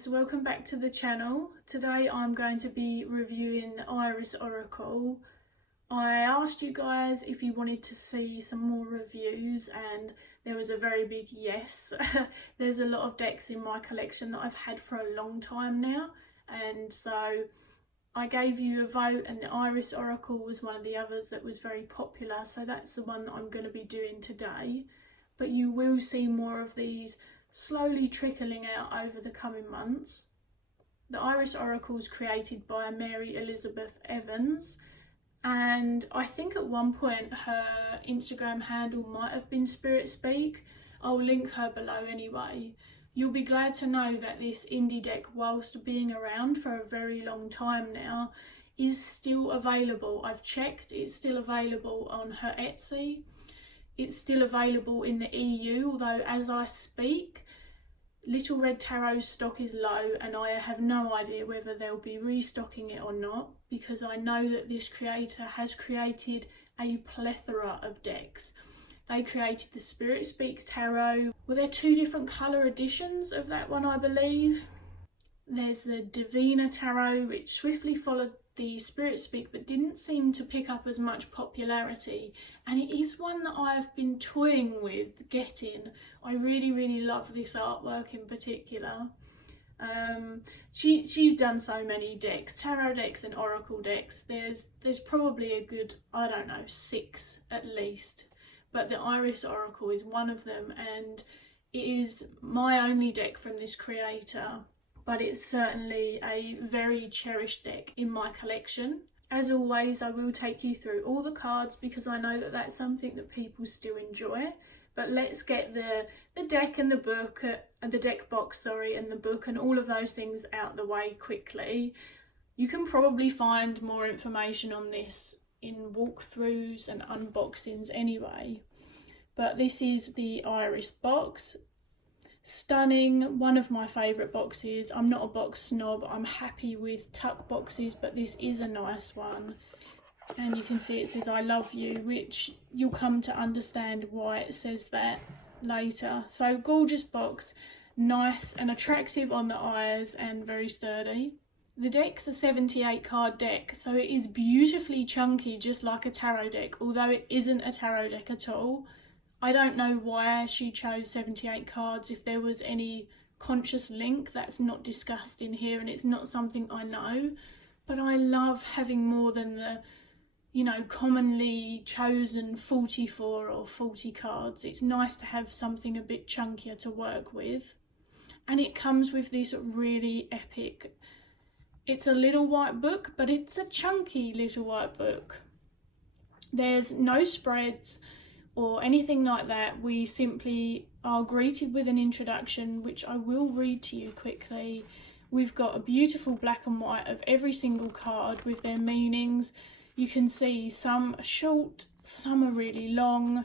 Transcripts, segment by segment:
guys, welcome back to the channel. Today I'm going to be reviewing 𝗬𝗁 Oracle. I asked you guys if you wanted to see some more reviews and there was a very big yes. There's a lot of decks in my collection that I've had for a long time now, and so I gave you a vote and the 𝗬𝗁 Oracle was one of the others that was very popular, so that's the one that I'm going to be doing today. But you will see more of these slowly trickling out over the coming months. The 𝗬𝗁 Oracle is created by Mary Elizabeth Evans, and I think at one point her Instagram handle might have been 𝗪𝗁𝗁𝗀. I'll link her below anyway. You'll be glad to know that this indie deck, whilst being around for a very long time now, is still available. I've checked, it's still available on her Etsy. It's still available in the EU, although as I speak, Little Red Tarot's stock is low and I have no idea whether they'll be restocking it or not, because I know that this creator has created a plethora of decks. They created the 𝗪𝗁𝗁𝗀 Tarot. Well, there are two different colour editions of that one, I believe. There's the Divina Tarot, which swiftly followed the 𝗪𝗁𝗁𝗀 but didn't seem to pick up as much popularity, and it is one that I've been toying with getting. I really love this artwork in particular. She's done so many decks, tarot decks and oracle decks. There's probably a good, I don't know, 6 at least, but the 𝗬𝗁 Oracle is one of them, and it is my only deck from this creator. But it's certainly a very cherished deck in my collection. As always, I will take you through all the cards because I know that that's something that people still enjoy. But let's get the deck and the book, the deck box, sorry, and the book and all of those things out the way quickly. You can probably find more information on this in walkthroughs and unboxings anyway. But this is the 𝗬𝗁 box. Stunning, one of my favourite boxes. I'm not a box snob, I'm happy with tuck boxes, but this is a nice one. And you can see it says I love you, which you'll come to understand why it says that later. So gorgeous box, nice and attractive on the eyes and very sturdy. The deck's a 78 card deck, so it is beautifully chunky, just like a tarot deck, although it isn't a tarot deck at all. I don't know why she chose 78 cards, if there was any conscious link. That's not discussed in here and it's not something I know. But I love having more than the, you know, commonly chosen 44 or 40 cards. It's nice to have something a bit chunkier to work with. And it comes with this really epic, it's a little white book, but it's a chunky little white book. There's no spreads or anything like that. We simply are greeted with an introduction, which I will read to you quickly. We've got a beautiful black and white of every single card with their meanings. You can see some are short, some are really long.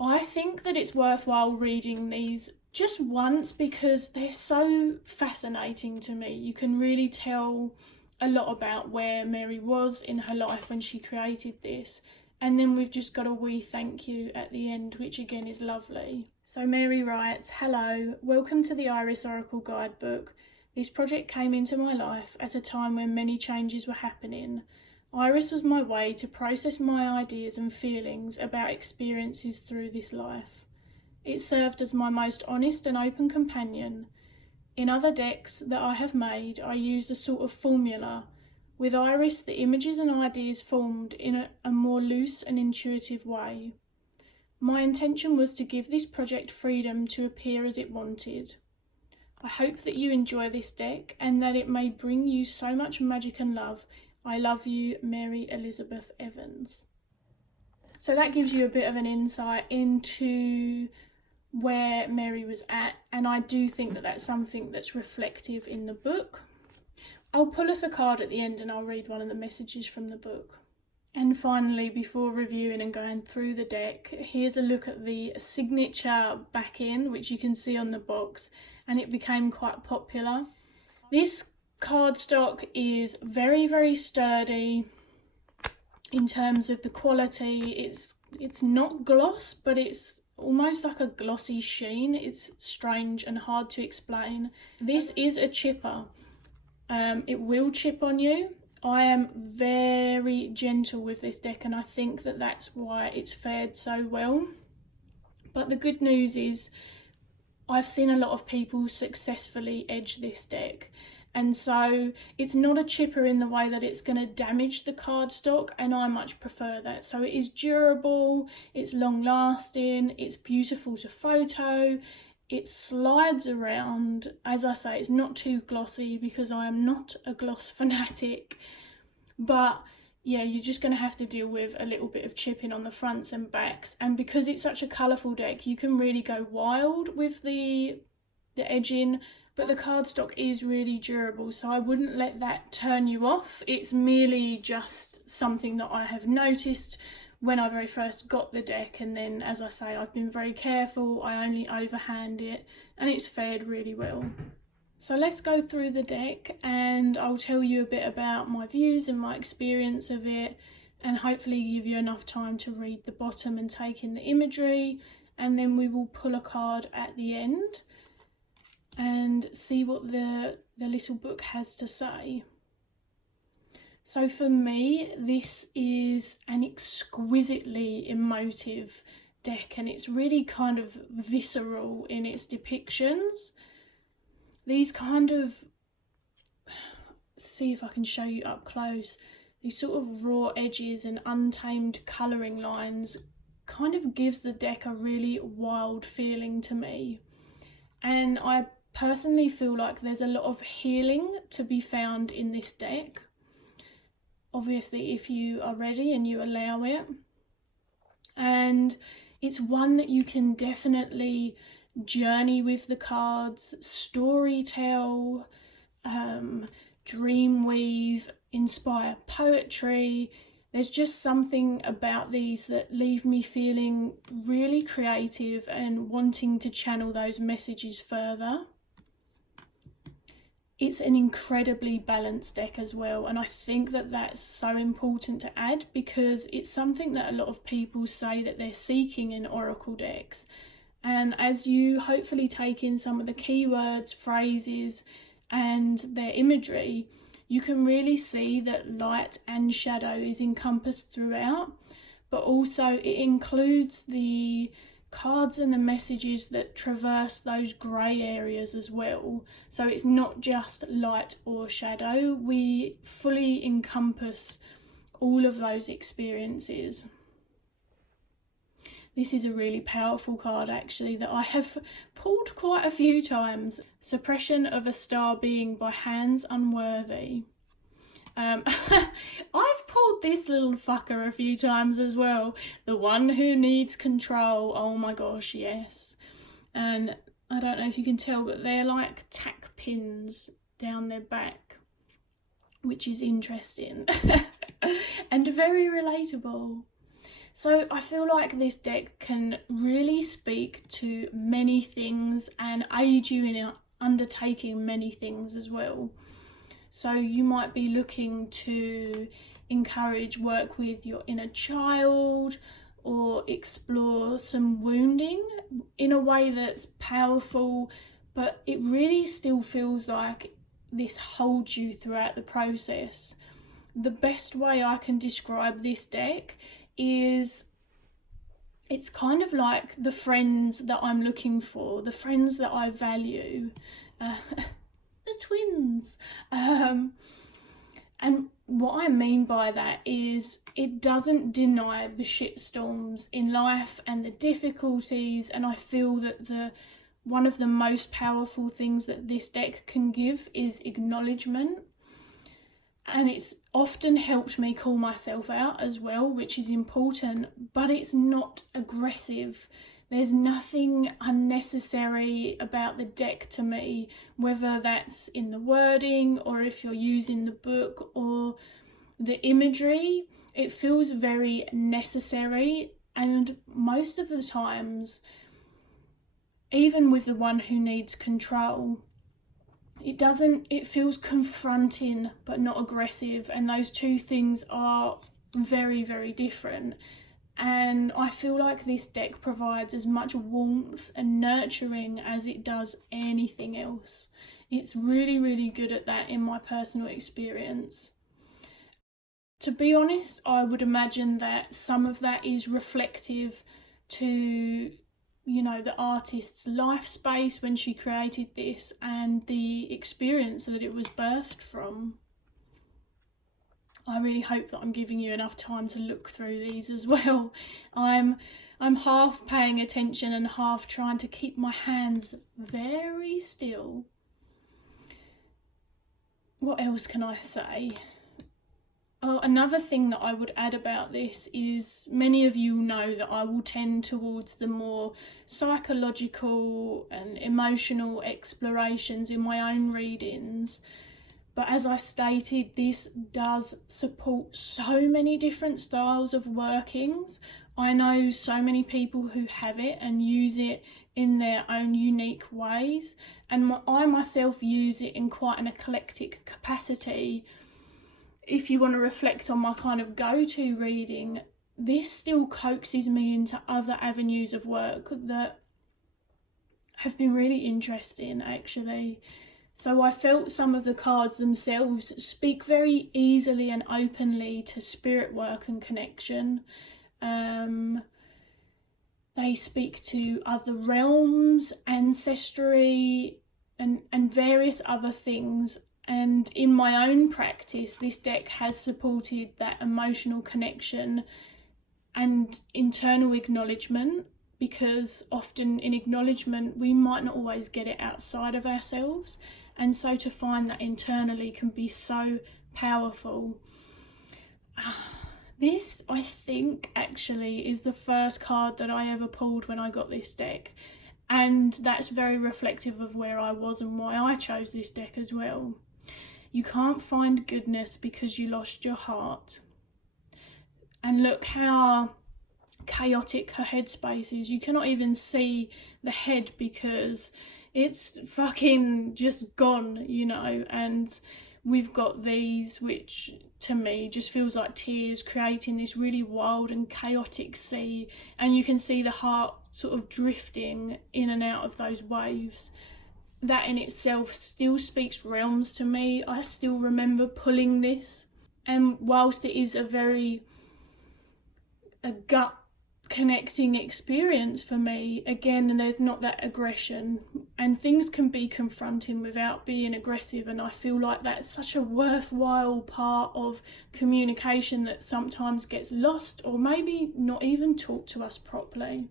I think that it's worthwhile reading these just once because they're so fascinating to me. You can really tell a lot about where Mary was in her life when she created this. And then we've just got a wee thank you at the end, which again is lovely. So Mary writes, "Hello, welcome to the 𝗬𝗁 Oracle Guidebook. This project came into my life at a time when many changes were happening. 𝗬𝗁 was my way to process my ideas and feelings about experiences through this life. It served as my most honest and open companion. In other decks that I have made, I use a sort of formula. With 𝗬𝗁, the images and ideas formed in a more loose and intuitive way. My intention was to give this project freedom to appear as it wanted. I hope that you enjoy this deck and that it may bring you so much magic and love. I love you, Mary Elizabeth Evans." So that gives you a bit of an insight into where Mary was at, and I do think that that's something that's reflective in the book. I'll pull us a card at the end and I'll read one of the messages from the book. And finally, before reviewing and going through the deck, here's a look at the signature backing, which you can see on the box, and it became quite popular. This cardstock is very sturdy in terms of the quality. It's not gloss, but it's almost like a glossy sheen. It's strange and hard to explain. This is a chipper. It will chip on you. I am very gentle with this deck, and I think that that's why it's fared so well. But the good news is I've seen a lot of people successfully edge this deck, and so it's not a chipper in the way that it's going to damage the cardstock, and I much prefer that. So it is durable, it's long lasting, it's beautiful to photo, it slides around. As I say, it's not too glossy because I am not a gloss fanatic, but yeah, you're just going to have to deal with a little bit of chipping on the fronts and backs. And because it's such a colourful deck, you can really go wild with the edging, but the cardstock is really durable, so I wouldn't let that turn you off. It's merely just something that I have noticed when I very first got the deck, and then, as I say, I've been very careful. I only overhand it, and it's fared really well. So let's go through the deck, and I'll tell you a bit about my views and my experience of it, and hopefully give you enough time to read the bottom and take in the imagery, and then we will pull a card at the end and see what the little book has to say. So for me, this is an exquisitely emotive deck, and it's really kind of visceral in its depictions. These kind of, see if I can show you up close, these sort of raw edges and untamed colouring lines kind of gives the deck a really wild feeling to me. And I personally feel like there's a lot of healing to be found in this deck. Obviously, if you are ready and you allow it. And it's one that you can definitely journey with the cards, story tell, dream weave, inspire poetry. There's just something about these that leave me feeling really creative and wanting to channel those messages further. It's an incredibly balanced deck as well, and I think that that's so important to add, because it's something that a lot of people say that they're seeking in oracle decks. And as you hopefully take in some of the keywords, phrases and their imagery, you can really see that light and shadow is encompassed throughout, but also it includes the cards and the messages that traverse those grey areas as well. So it's not just light or shadow, we fully encompass all of those experiences. This is a really powerful card actually that I have pulled quite a few times. Suppression of a Star Being by Hands Unworthy. I've pulled this little fucker a few times as well. The one who needs control. Oh my gosh, yes. And I don't know if you can tell, but they're like tack pins down their back, which is interesting and very relatable. So I feel like this deck can really speak to many things and aid you in undertaking many things as well. So you might be looking to encourage work with your inner child, or explore some wounding in a way that's powerful, but it really still feels like this holds you throughout the process. The best way I can describe this deck is it's kind of like the friends that I'm looking for, the friends that I value, the twins. And what I mean by that is it doesn't deny the shitstorms in life and the difficulties, and I feel that one of the most powerful things that this deck can give is acknowledgement. And it's often helped me call myself out as well, which is important, but it's not aggressive. There's nothing unnecessary about the deck to me, whether that's in the wording or if you're using the book or the imagery. It feels very necessary, and most of the times, even with the one who needs control, it feels confronting but not aggressive, and those two things are very, very different. and I feel like this deck provides as much warmth and nurturing as it does anything else. It's really, really good at that in my personal experience. To be honest, I would imagine that some of that is reflective to, you know, the artist's life space when she created this and the experience that it was birthed from. I really hope that I'm giving you enough time to look through these as well. I'm half paying attention and half trying to keep my hands very still. What else can I say? Oh, another thing that I would add about this is many of you know that I will tend towards the more psychological and emotional explorations in my own readings. But as I stated, this does support so many different styles of workings. I know so many people who have it and use it in their own unique ways. And I myself use it in quite an eclectic capacity. If you want to reflect on my kind of go-to reading, this still coaxes me into other avenues of work that have been really interesting, actually. So I felt some of the cards themselves speak very easily and openly to spirit work and connection. They speak to other realms, ancestry, and various other things. And in my own practice, this deck has supported that emotional connection and internal acknowledgement, because often in acknowledgement, we might not always get it outside of ourselves. And so to find that internally can be so powerful. This, I think, actually is the first card that I ever pulled when I got this deck. And that's very reflective of where I was and why I chose this deck as well. You can't find goodness because you lost your heart. And look how chaotic her headspace is. You cannot even see the head because it's fucking just gone, you know. And we've got these, which to me just feels like tears, creating this really wild and chaotic sea. And you can see the heart sort of drifting in and out of those waves. That in itself still speaks realms to me. I still remember pulling this, and whilst it is a gut connecting experience for me, again, there's not that aggression, and things can be confronting without being aggressive, and I feel like that's such a worthwhile part of communication that sometimes gets lost or maybe not even taught to us properly.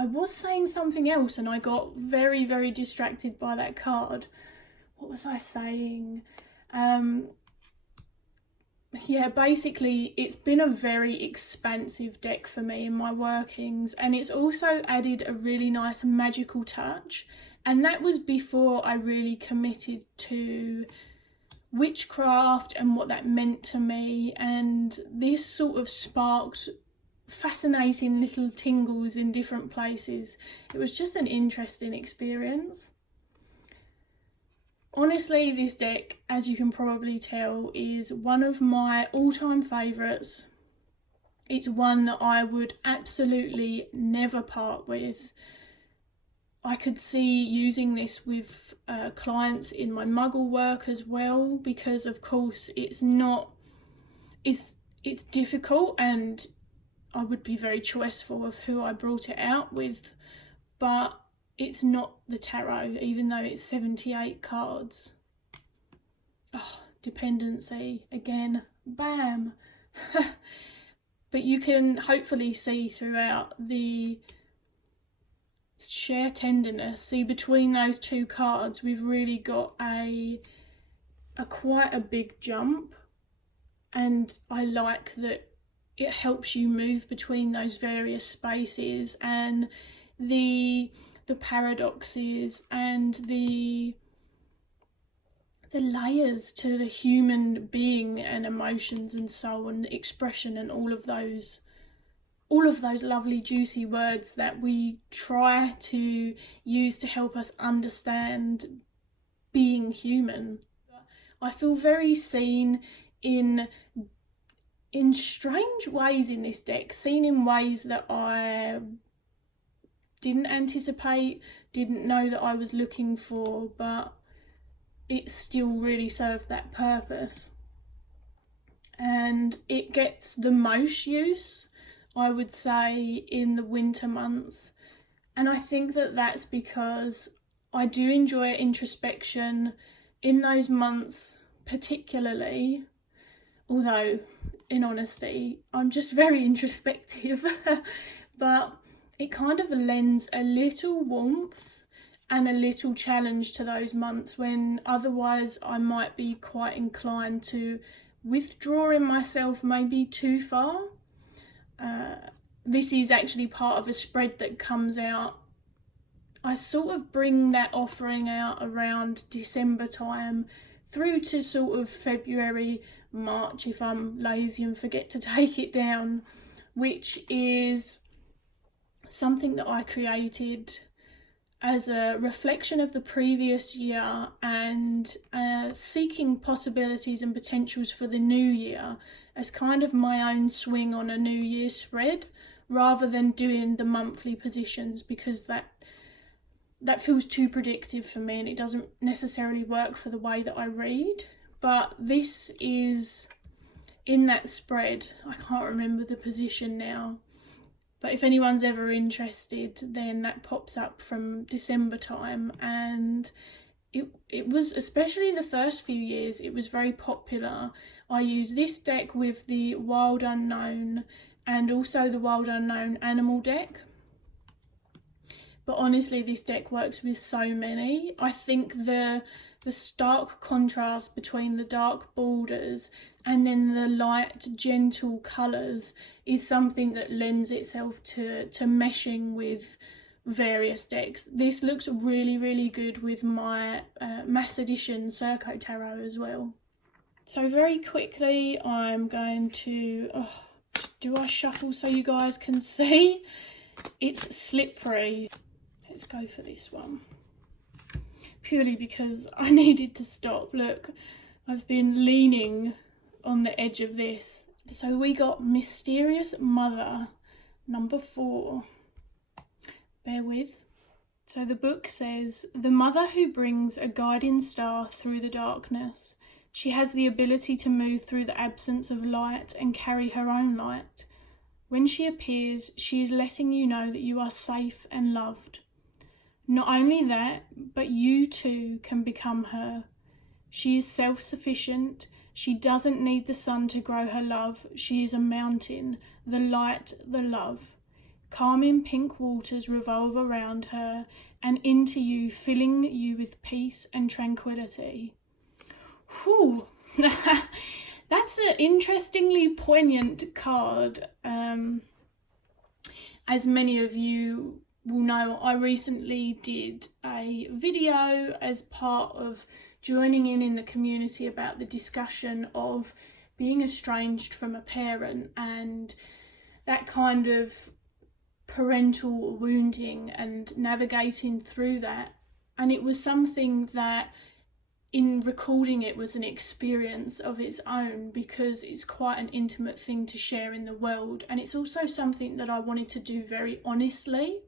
I was saying something else and I got very, very distracted by that card. What was I saying? Yeah, basically it's been a very expansive deck for me in my workings, and it's also added a really nice magical touch, and that was before I really committed to witchcraft and what that meant to me, and this sort of sparked fascinating little tingles in different places. It was just an interesting experience. Honestly, this deck, as you can probably tell, is one of my all-time favourites. It's one that I would absolutely never part with. I could see using this with clients in my Muggle work as well, because of course it's difficult, and I would be very choiceful of who I brought it out with, but it's not the tarot, even though it's 78 cards. Oh, dependency again, bam. But you can hopefully see throughout the sheer tenderness. See, between those two cards, we've really got a quite a big jump, and I like that it helps you move between those various spaces, and the paradoxes and the layers to the human being and emotions and soul and expression and all of those lovely juicy words that we try to use to help us understand being human. I feel very seen in in strange ways in this deck, seen in ways that I didn't anticipate, didn't know that I was looking for, but it still really served that purpose. And it gets the most use, I would say, in the winter months. And I think that that's because I do enjoy introspection in those months particularly, although in honesty I'm just very introspective, but it kind of lends a little warmth and a little challenge to those months when otherwise I might be quite inclined to withdrawing myself maybe too far. This is actually part of a spread that comes out. I sort of bring that offering out around December time through to sort of February, March if I'm lazy and forget to take it down, which is something that I created as a reflection of the previous year and seeking possibilities and potentials for the new year as kind of my own swing on a New Year's spread, rather than doing the monthly positions, because that feels too predictive for me and it doesn't necessarily work for the way that I read. But this is in that spread. I can't remember the position now, but if anyone's ever interested, then that pops up from December time. And it was, especially the first few years, it was very popular. I use this deck with the Wild Unknown and also the Wild Unknown Animal deck. But honestly, this deck works with so many. I think the stark contrast between the dark borders and then the light, gentle colours is something that lends itself to meshing with various decks. This looks really, really good with my mass edition Circo Tarot as well. So very quickly, I'm going to... do I shuffle so you guys can see? It's slippery. Let's go for this one. Purely because I needed to stop. Look, I've been leaning on the edge of this. So we got Mysterious Mother, number 4. Bear with. So the book says, the mother who brings a guiding star through the darkness. She has the ability to move through the absence of light and carry her own light. When she appears, she is letting you know that you are safe and loved. Not only that, but you too can become her. She is self-sufficient. She doesn't need the sun to grow her love. She is a mountain, the light, the love. Calming pink waters revolve around her and into you, filling you with peace and tranquility. Whew. That's an interestingly poignant card. As many of you will know, I recently did a video as part of joining in the community about the discussion of being estranged from a parent and that kind of parental wounding and navigating through that. And it was something that, in recording it, was an experience of its own, because it's quite an intimate thing to share in the world, and it's also something that I wanted to do very honestly,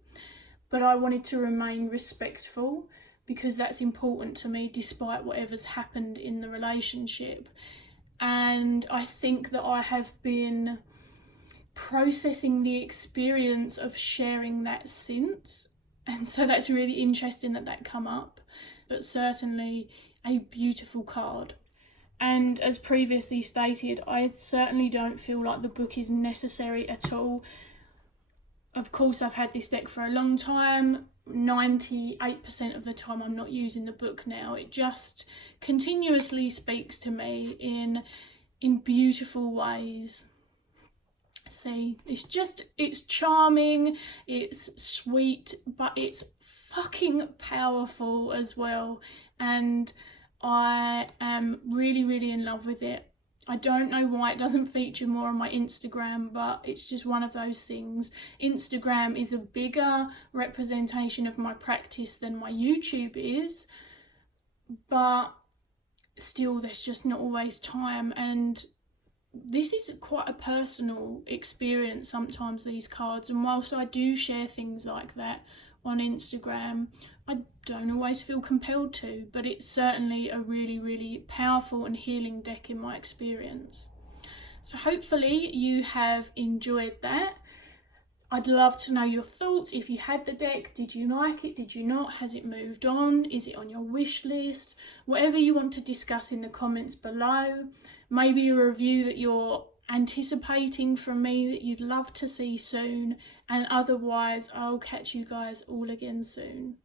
but I wanted to remain respectful, because that's important to me despite whatever's happened in the relationship. And I think that I have been processing the experience of sharing that since, and so that's really interesting that come up. But certainly a beautiful card. And as previously stated, I certainly don't feel like the book is necessary at all. Of course, I've had this deck for a long time. 98% of the time I'm not using the book now. It just continuously speaks to me in beautiful ways. See, it's charming, it's sweet, but it's fucking powerful as well. And I am really, really in love with it. I don't know why it doesn't feature more on my Instagram, but it's just one of those things. Instagram is a bigger representation of my practice than my YouTube is, but still there's just not always time. And this is quite a personal experience sometimes, these cards, and whilst I do share things like that on Instagram, I don't always feel compelled to, but it's certainly a really, really powerful and healing deck in my experience. So hopefully you have enjoyed that. I'd love to know your thoughts. If you had the deck, did you like it? Did you not? Has it moved on? Is it on your wish list? Whatever you want to discuss in the comments below. Maybe a review that you're anticipating from me that you'd love to see soon. And otherwise, I'll catch you guys all again soon.